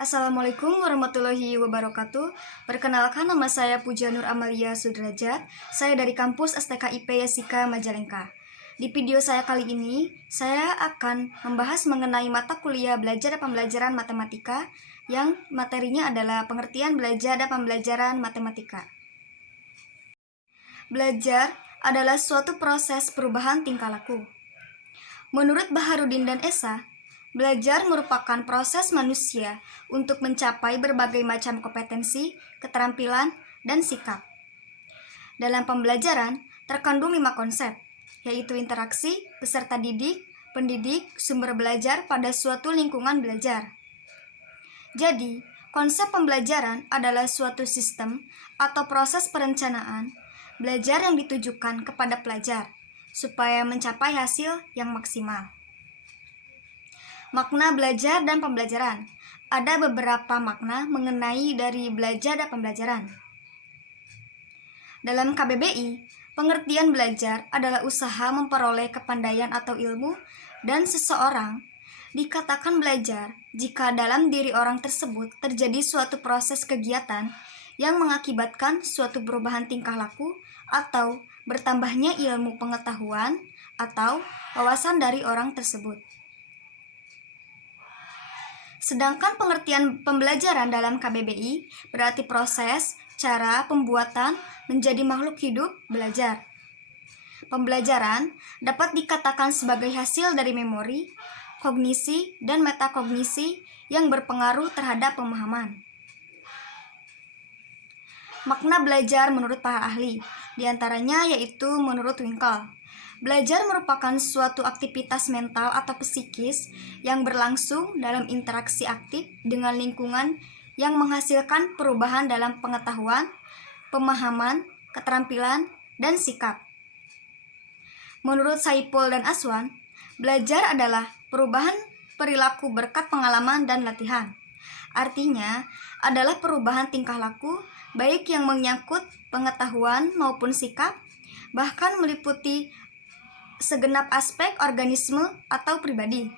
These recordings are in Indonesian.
Assalamualaikum warahmatullahi wabarakatuh. Perkenalkan, nama saya Puja Nur Amalia Sudrajat. Saya dari kampus STKIP Yasika Majalengka. Di video saya kali ini, saya akan membahas mengenai mata kuliah belajar dan pembelajaran matematika yang materinya adalah pengertian belajar dan pembelajaran matematika. Belajar adalah suatu proses perubahan tingkah laku. Menurut Baharudin dan Esa, belajar merupakan proses manusia untuk mencapai berbagai macam kompetensi, keterampilan, dan sikap. Dalam pembelajaran, terkandung 5 konsep, yaitu interaksi, peserta didik, pendidik, sumber belajar pada suatu lingkungan belajar. Jadi, konsep pembelajaran adalah suatu sistem atau proses perencanaan belajar yang ditujukan kepada pelajar, supaya mencapai hasil yang maksimal. Makna belajar dan pembelajaran. Ada beberapa makna mengenai dari belajar dan pembelajaran. Dalam KBBI, pengertian belajar adalah usaha memperoleh kepandaian atau ilmu, dan seseorang dikatakan belajar jika dalam diri orang tersebut terjadi suatu proses kegiatan yang mengakibatkan suatu perubahan tingkah laku atau bertambahnya ilmu pengetahuan atau wawasan dari orang tersebut. Sedangkan pengertian pembelajaran dalam KBBI berarti proses, cara, pembuatan menjadi makhluk hidup belajar. Pembelajaran dapat dikatakan sebagai hasil dari memori, kognisi, dan metakognisi yang berpengaruh terhadap pemahaman. Makna belajar menurut para ahli, diantaranya yaitu menurut Winkel. Belajar merupakan suatu aktivitas mental atau psikis yang berlangsung dalam interaksi aktif dengan lingkungan yang menghasilkan perubahan dalam pengetahuan, pemahaman, keterampilan, dan sikap. Menurut Saipul dan Aswan, belajar adalah perubahan perilaku berkat pengalaman dan latihan. Artinya, adalah perubahan tingkah laku baik yang menyangkut pengetahuan maupun sikap, bahkan meliputi segenap aspek organisme atau pribadi.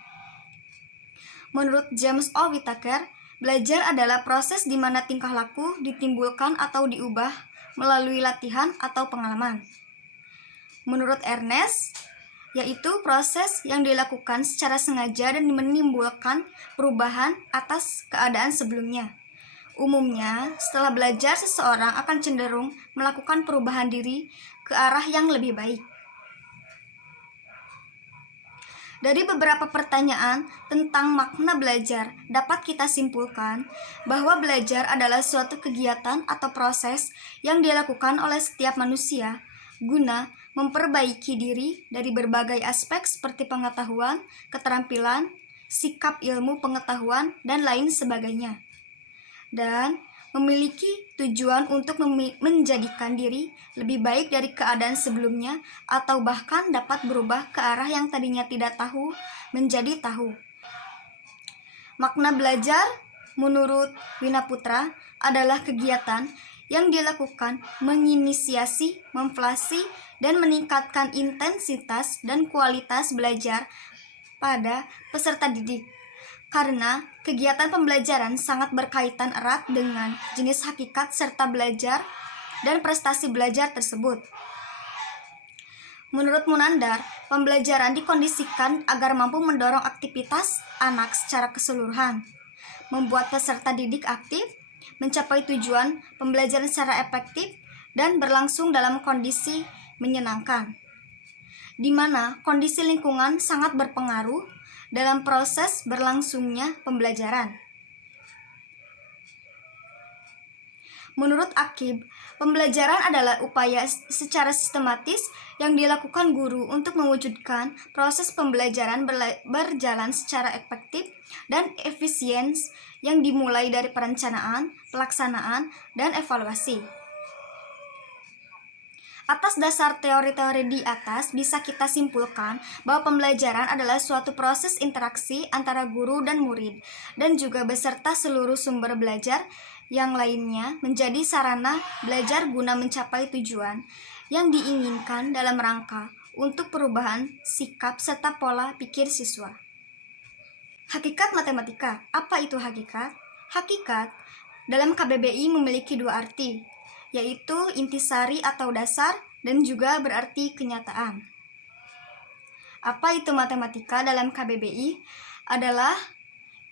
Menurut James O. Whittaker, belajar adalah proses di mana tingkah laku ditimbulkan atau diubah melalui latihan atau pengalaman. Menurut Ernest, yaitu proses yang dilakukan secara sengaja dan menimbulkan perubahan atas keadaan sebelumnya. Umumnya, setelah belajar, seseorang akan cenderung melakukan perubahan diri ke arah yang lebih baik. Dari beberapa pertanyaan tentang makna belajar, dapat kita simpulkan bahwa belajar adalah suatu kegiatan atau proses yang dilakukan oleh setiap manusia guna memperbaiki diri dari berbagai aspek seperti pengetahuan, keterampilan, sikap, ilmu pengetahuan, dan lain sebagainya. Dan memiliki tujuan untuk menjadikan diri lebih baik dari keadaan sebelumnya atau bahkan dapat berubah ke arah yang tadinya tidak tahu menjadi tahu. Makna belajar menurut Winaputra adalah kegiatan yang dilakukan menginisiasi, memflasi, dan meningkatkan intensitas dan kualitas belajar pada peserta didik. Karena kegiatan pembelajaran sangat berkaitan erat dengan jenis hakikat serta belajar dan prestasi belajar tersebut. Menurut Munandar, pembelajaran dikondisikan agar mampu mendorong aktivitas anak secara keseluruhan, membuat peserta didik aktif, mencapai tujuan pembelajaran secara efektif, dan berlangsung dalam kondisi menyenangkan, di mana kondisi lingkungan sangat berpengaruh dalam proses berlangsungnya pembelajaran. Menurut Akib, pembelajaran adalah upaya secara sistematis yang dilakukan guru untuk mewujudkan proses pembelajaran berjalan secara efektif dan efisien yang dimulai dari perencanaan, pelaksanaan, dan evaluasi. Atas dasar teori-teori di atas, bisa kita simpulkan bahwa pembelajaran adalah suatu proses interaksi antara guru dan murid, dan juga beserta seluruh sumber belajar yang lainnya menjadi sarana belajar guna mencapai tujuan yang diinginkan dalam rangka untuk perubahan sikap serta pola pikir siswa. Hakikat matematika. Apa itu hakikat? Hakikat dalam KBBI memiliki dua arti, yaitu intisari atau dasar dan juga berarti kenyataan. Apa itu matematika dalam KBBI? Adalah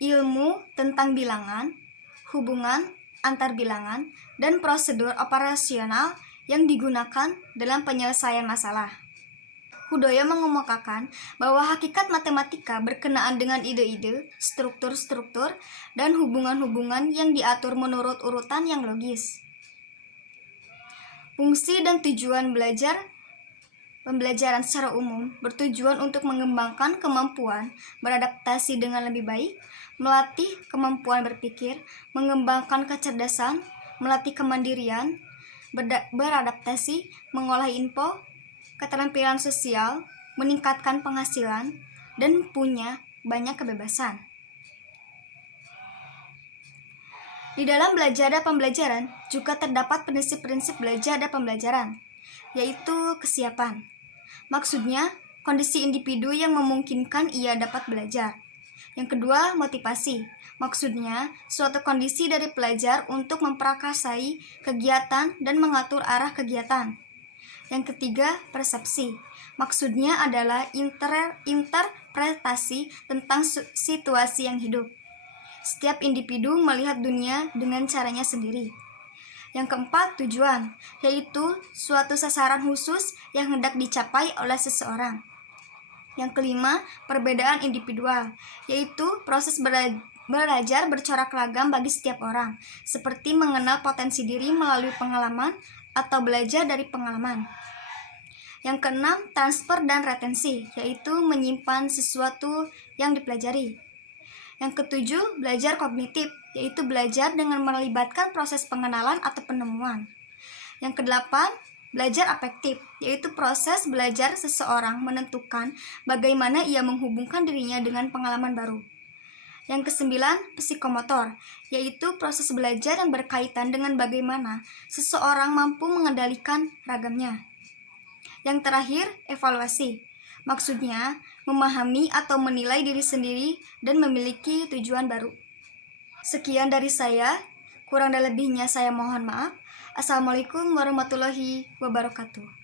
ilmu tentang bilangan, hubungan antar bilangan, dan prosedur operasional yang digunakan dalam penyelesaian masalah. Hudoyo mengemukakan bahwa hakikat matematika berkenaan dengan ide-ide, struktur-struktur, dan hubungan-hubungan yang diatur menurut urutan yang logis. Fungsi dan tujuan pembelajaran secara umum bertujuan untuk mengembangkan kemampuan beradaptasi dengan lebih baik, melatih kemampuan berpikir, mengembangkan kecerdasan, melatih kemandirian, beradaptasi, mengolah info, keterampilan sosial, meningkatkan penghasilan, dan punya banyak kebebasan. Di dalam belajar dan pembelajaran juga terdapat prinsip-prinsip belajar dan pembelajaran, yaitu kesiapan. Maksudnya, kondisi individu yang memungkinkan ia dapat belajar. Yang kedua, motivasi. Maksudnya, suatu kondisi dari pelajar untuk memprakarsai kegiatan dan mengatur arah kegiatan. Yang ketiga, persepsi. Maksudnya adalah interpretasi tentang situasi yang hidup. Setiap individu melihat dunia dengan caranya sendiri. Yang keempat, tujuan, yaitu suatu sasaran khusus yang hendak dicapai oleh seseorang. Yang kelima, perbedaan individual, yaitu proses belajar bercorak ragam bagi setiap orang, seperti mengenal potensi diri melalui pengalaman atau belajar dari pengalaman. Yang keenam, transfer dan retensi, yaitu menyimpan sesuatu yang dipelajari. Yang ketujuh, belajar kognitif, yaitu belajar dengan melibatkan proses pengenalan atau penemuan. Yang kedelapan, belajar afektif, yaitu proses belajar seseorang menentukan bagaimana ia menghubungkan dirinya dengan pengalaman baru. Yang kesembilan, psikomotor, yaitu proses belajar yang berkaitan dengan bagaimana seseorang mampu mengendalikan ragamnya. Yang terakhir, evaluasi. Maksudnya, memahami atau menilai diri sendiri dan memiliki tujuan baru. Sekian dari saya, kurang dan lebihnya saya mohon maaf. Assalamualaikum warahmatullahi wabarakatuh.